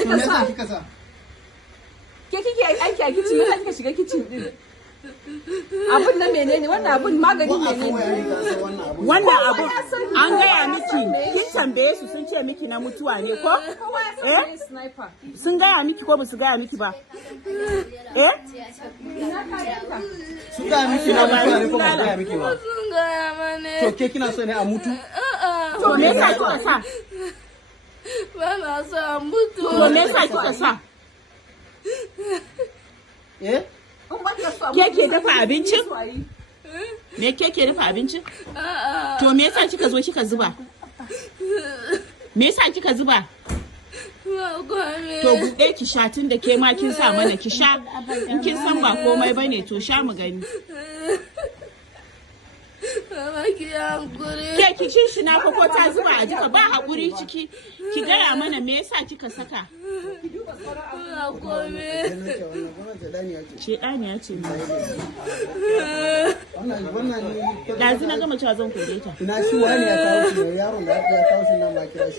To me yasa kika sa? Ke kike aiki a kitchen, me yasa kika shiga kitchen din? Abun na menene wannan abun magani menene? Wannan abun an gaya miki kin tambaye su sun ce miki na mutuwa ne ko? Sun gaya miki ko ba su gaya miki ba? Sun gaya miki na mutuwa ne ko ba su gaya miki ba? Sun gaya mane. To ke kina so ne a mutu? To me yasa kika sa? Ba na so a mutu. To me yasa kika sa? Ke ke dafa abincin? Me ke dafa abincin? To me yasa kika zo kika zuba? Me yasa kika zuba? To buɗe ki sha tun da ke ma kin sa mana ki sha. In kin san ba komai bane to sha mu gani. Ke ki shinshina ko ta zuba a jika ba haƙuri ciki. Ki gaya mana me yasa kika saka? Shedaniya ce ma. Ɗazu na gama cewa zan kore ta. Ina shi wani ya kawo shi ne yaron da ya kawo shi nan ba kira shi.